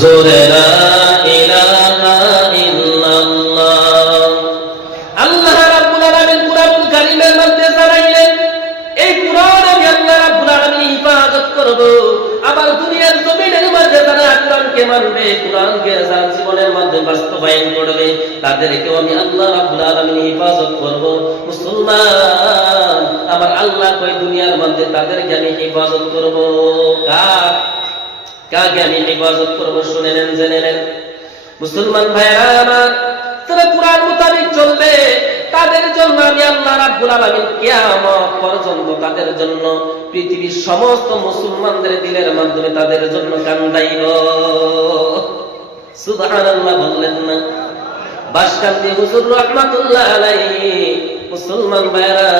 জোরে লা ইলাহা ইল্লাল্লাহ। আল্লাহ রাব্বুল আলামিন কুরআনুল কারীমের মধ্যে জানাইলেন, এই কুরআন আমি আল্লাহ রাব্বুল আলামিন হিফাজত করব। আবার দুনিয়ার জমিনের মধ্যে যারা কোরআনকে মানবে, কোরআনকে যারা জীবনের মধ্যে বাস্তবায়ন করবে, তাদেরকেও আমি আল্লাহ রাব্বুল আলামিন হিফাজত করব। মুসলমান, আমার আল্লাহ কই দুনিয়ার মধ্যে তাদেরকে আমি হিফাজত করব। কাকে আমি হিফাজত করব? শুনে নেন, জেনে নেন। মুসলমান ভাইরা আমার, যারা কোরআন মোতাবেক চলবে, তাদের জন্য আমি আল্লাহ রাব্বুল আলামিন কিয়ামত পর্যন্ত তাদের জন্য পৃথিবীর সমস্ত মুসলমানদের দিলের মাধ্যমে তাদের জন্য কান্দাইব। সুবহানাল্লাহ বললেন না? বাসকান্দি হুজুর রাহমাতুল্লাহ আলাইহি। মুসলমান ভাইরা,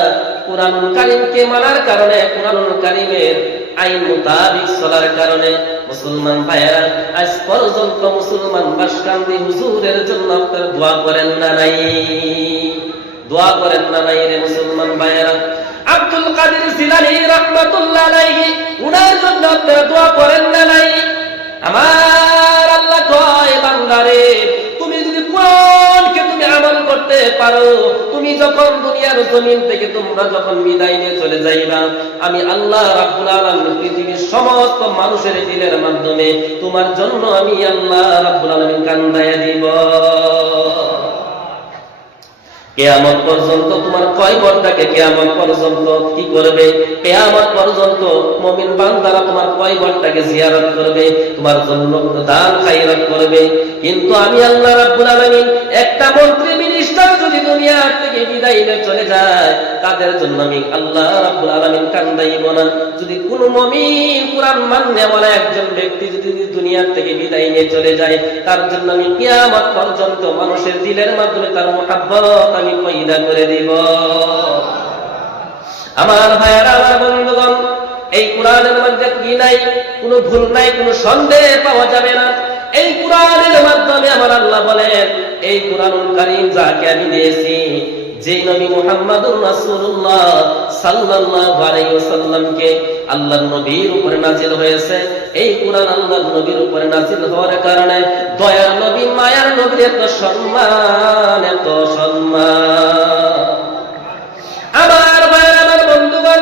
কোরআনুল কারীমকে মানার কারণে, কোরআনুল কারীমের আইন মোতাবেক চলার কারণে মুসলমান ভাইরা আজ পর্যন্ত মুসলমান বাসকান্দি হুজুরের জন্য আপনারা দোয়া করেন না নাই? দোয়া করেন না নাই রে মুসলমান ভাইরা? আব্দুল কাদের জিলানী রাহমাতুল্লাহ আলাইহি, উনার জন্য আপনারা দোয়া করেন না নাই? আমার আল্লাহ কয়, বান্দারে, তুমি যদি কোরআনকে তুমি আমল করতে পারো, তুমি যখন দুনিয়ার জমিন থেকে তোমরা যখন বিদায় নিয়ে চলে যাইবা, আমি আল্লাহ রাব্বুল আলামিন পৃথিবীর সমস্ত মানুষের দিলের মাধ্যমে তোমার জন্য আমি আল্লাহ রাব্বুল আলামিন কান্দায়া দিব। কিয়ামত পর্যন্ত তোমার কয় ঘন্টাকে কিয়ামত পর্যন্ত কি করবে? কিয়ামত পর্যন্ত মুমিন বান্দারা তোমার কয় ঘন্টাকে জিয়ারত করবে, তোমার জন্য দান খায়রাত করবে। কিন্তু আমি আল্লাহ রাব্বুল আলামিন একটা মন্ত্রী মিনিস্টার যদি দুনিয়া থেকে বিদায় নিয়ে চলে যায়, তাদের জন্য আমি আল্লাহ রাব্বুল আলামিন কান্দাইব না? যদি কোনো মুমিন কোরআন মাননেওয়ালা একজন ব্যক্তি যদি দুনিয়া থেকে বিদায় নিয়ে চলে যায়, তার জন্য আমি কিয়ামত পর্যন্ত মানুষের দিলের মাধ্যমে তার মুহাব্বত আমি পয়দা করে দিব। আমার ভাইয়েরা, আমার বন্ধুগণ, এই কোরআনের মধ্যে কি নাই? কোনো ভুল নাই, কোনো সন্দেহ পাওয়া যাবে না। এই কোরআনের মাধ্যমে আমার আল্লাহ বলেন, এই কোরআনুল কারীম যাকে আমি দিয়েছি, যে নবী মুহাম্মদুর রাসূলুল্লাহ সাল্লাল্লাহু আলাইহি ওয়াসাল্লামকে আল্লাহর নবীর উপরে নাযিল হয়েছে, এই কোরআন আল্লাহর নবীর উপরে নাযিল হওয়ার কারণে দয়ার নবী, মায়ার নবীর এত সম্মান, এত সম্মান। আমার ভাইরা, আমার বন্ধুগণ,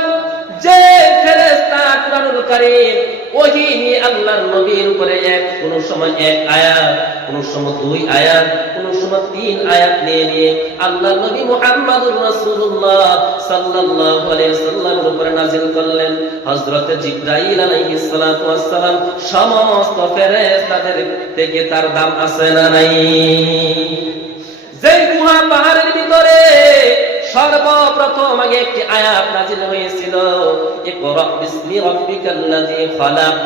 যে ফেরেশতা কোরআনুল কারীম ওহী নিয়ে আল্লাহর নবীর উপরে কোন সময় এক আয়াত, কোন সময় দুই আয়াত, কোন সময় তিন আয়াত নিয়ে আল্লাহর নবী মুহাম্মদুর রাসূলুল্লাহ সাল্লাল্লাহু আলাইহি ওয়াসাল্লামের উপরে নাযিল করলেন। হযরত জিবরাইল আলাইহিস সালাতু ওয়াস সালাম সমস্ত ফেরেশতাদের থেকে তার দাম আছে না নাই? যে গুহা পাহাড়ের ভিতরে সর্বপ্রথম আগে একটি আয়াত নাযিল হয়েছিল, ইকরা বিসমি রাব্বিকাল্লাযী খালাক।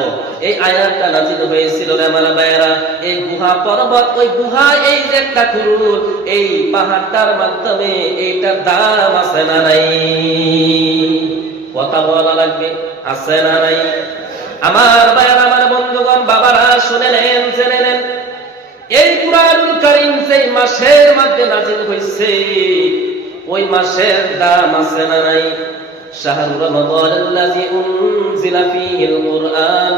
এই আয়াতটা নাযিল হয়েছিল রে আমার ভাইরা এই গুহা পর্বত, ওই গুহা, এই যে একটা কুরুল, এই পাহাড়টার মাধ্যমে এইটার দাম আছে না নাই? কথা বলা লাগবে, আছে না নাই? আমার ভাইরা, আমার বন্ধুগণ, বাবারা, শুনে নেন, জেনে নেন, এই কুরআনুল কারীম যেই মাসের মধ্যে নাযিল হয়েছে, ওই মাসের দাম আছে না নাই? শাহরু রমাদানাল্লাযী উনজিলা ফীহিল কুরআন,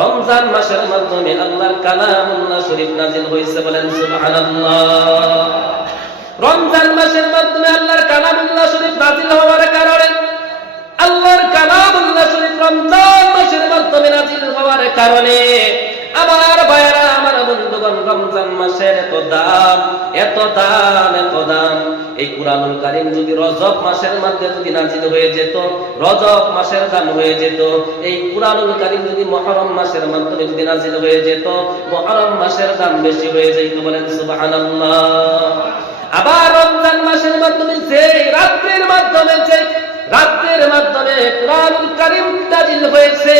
রমজান মাসের মাধ্যমে আল্লাহর কালামুল্লাহ শরীফ নাযিল হয়েছে। বলেন সুবহানাল্লাহ। রমজান মাসের মাধ্যমে আল্লাহর কালামুল্লাহ শরীফ নাযিল হওয়ার কারণে, আল্লাহর কালামুল্লাহ শরীফ রমজান মাসের মাধ্যমে নাযিল হওয়ার কারণে আমার ভাইরা, আমার বন্ধুগণ, রমজান মাসের এত দাম, এত দাম, এত দাম। এই কুরআনুল কারীম যদি রজব মাসের মধ্যে যদি নাযিল হয়ে যেত, রজব মাসের দাম হয়ে যেত। এই কুরআনুল কারীম যদি মুহররম মাসের মাধ্যমে যদি নাযিল হয়ে যেত, মুহররম মাসের দাম বেশি হয়ে যেত। বলেন সুবহানাল্লাহ। আবার রমজান মাসের মাধ্যমে যে রাত্রির মাধ্যমে কুরআনুল কারীম নাযিল হয়েছে,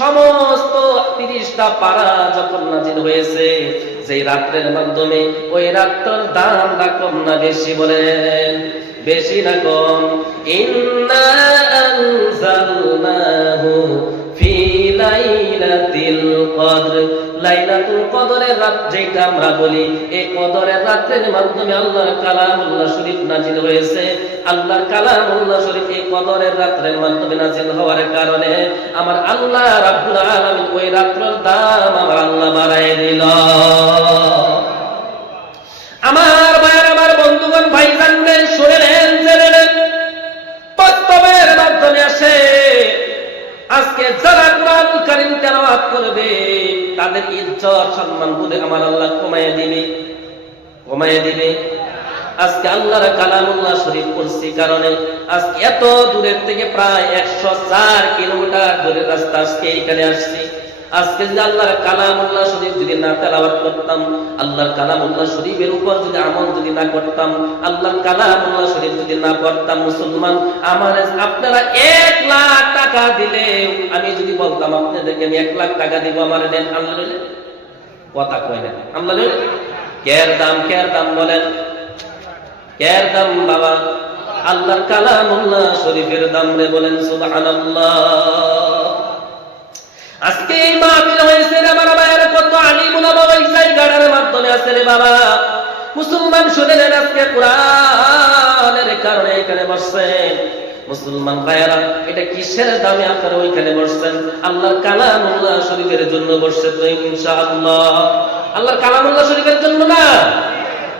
সমস্ত 30টা পারা যখন নাযিল হয়েছে, যে রাত্রের মাধ্যমে, ওই রাত্রের দামটা কম না বেশি? বলেন বেশি না কম? ইন্না আনজালনাহু ফি লাইলাতিল কদর, লাইলাতুল কদরের রাত যেটা আমরা বলি, এই কদরের রাতের মাধ্যমে আল্লাহর কালামুল্লাহ শরীফ নাযিল হয়েছে। আল্লাহর কালামুল্লাহ শরীফ এই কদরের রাতের মাধ্যমে নাযিল হওয়ার কারণে আমার আল্লাহ রাব্বুল আলামিন ওই রাতের দাম আমার আল্লাহ বাড়ায় দিল। আমার ভাইয়ের, আমার বন্ধুগণ, ভাইজান শুনে নেন, জেনে নেন, বাস্তবের মাধ্যমে আসে আজকে যারা কুরআনুল কারীম তেলাওয়াত করবে তাদের ইজ্জত সম্মান বলে আমার আল্লাহ কমায় দিবে। আজকে আল্লাহর কালামুল্লাহ শরীফ পড়ছি কারণে আজকে এত দূরের থেকে প্রায় 104 কিলোমিটার দূরের রাস্তা আজকে এখানে আসছি। আজকে যদি আল্লাহর কালামুল্লাহ শরীফ যদি না তেলাওয়াত করতাম, আল্লাহর কালামুল্লাহ শরীফের উপর যদি আমল যদি না করতাম, আল্লাহর কালামুল্লাহ শরীফ যদি না পড়তাম, মুসলমান আমার আপনারা 1 লাখ টাকা দিলে আমি যদি বলতাম আপনাদেরকে আমি 1 লাখ টাকা দিব, আমার দেন, আল্লাহ কথা কয় না, আল্লাহ কের দাম বলেন, কের দাম বাবা, আল্লাহর কালামুল্লাহ শরীফের দাম রে, বলেন সুবহানাল্লাহ। আজকে এই মাহফিল হয়েছে রে আমার ভাইয়ের, কত আলিম উলামা এই জায়গাটার মাধ্যমে আছে রে বাবা। মুসলমান শুনে নেন, আজকে কোরআনের কারণে এখানে বসছেন মুসলমান ভাইয়েরা। এটা কিসের দামে আপনারা ওইখানে বসছেন? আল্লাহর কালামুল্লাহ শরীফের জন্য বসছে তো ইনশাআল্লাহ, আল্লাহর কালামুল্লাহ শরীফের জন্য না।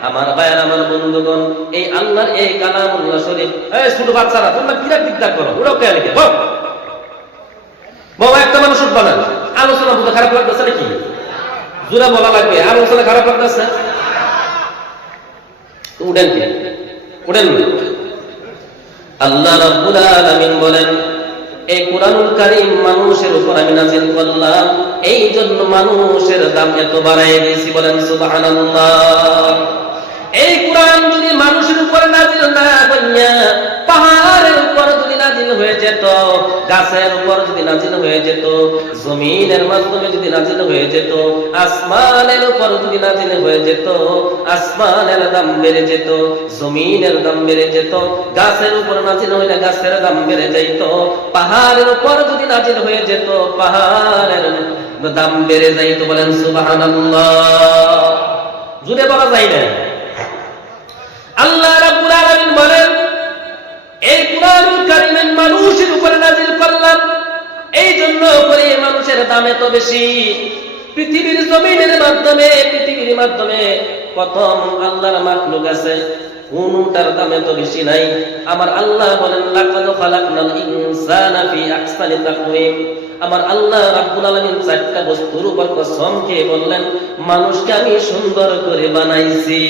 আমার ভাইয়ের, আমার বন্ধুগণ, এই আল্লাহর এই কালামুল্লাহ শরীফ, এই ছোট বাচ্চারা তোমরা বিরাট দিকদার করো, ওরাও কে লিখে বাবা, একটা মানুষ উঠবা না, আলোচনা বুঝতে খারাপ লাগতেছে নাকি? জোরে বলা লাগবে, আলোচনা খারাপ লাগতেছে, উঠেন কি উঠেন। আল্লাহ রাব্বুল আলামিন বলেন, এই কুরআনুল কারীম মানুষের উপর আমি নাযিল করলাম, এই জন্য মানুষের দাম এত বাড়ায় দিয়েছি, বলেন সুবহানাল্লাহ। এই কুরআন যদি মানুষের উপর নাযিল না হইয়া পাহাড়ের উপর যদি নাযিল হয়ে যেত, গাছের উপর যদি নাযিল হয়ে যেত, জমিনের মাধ্যমে যদি নাযিল হয়ে যেত, আসমানের উপর যদি নাযিল হয়ে যেত, আসমানের দাম বেড়ে যেত, জমিনের দাম বেড়ে যেত, গাছের উপর নাযিল হইলে গাছের দাম বেড়ে যাইত, পাহাড়ের উপর যদি নাযিল হয়ে যেত, পাহাড়ের দাম বেড়ে যাইত, বলেন সুবহানাল্লাহ। জুড়ে বলা যায় না। আল্লাহ রাব্বুল আলামিন বলেন, এই কুরআনুল কারীম মানুষের উপরে নাযিল করলাম, এই জন্য করে মানুষের দাম এত বেশি। পৃথিবীর জমিনের মাধ্যমে, পৃথিবীর মাধ্যমে কত আল্লাহর মাখলুক আছে, কোনটার দাম এত বেশি নাই। আমার আল্লাহ বলেন, লাকাদ খালাকনাল ইনসানা ফি আহসানি তাকওয়িম। আমার আল্লাহ রাব্বুল আলামিন 4টা বস্তুর উপর কসম খেয়ে বললেন, মানুষকে আমি সুন্দর করে বানাইছি।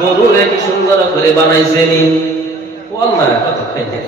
গরুরে কি সুন্দর করে বানাইছেনি? ও আল্লাহ কথা কইতে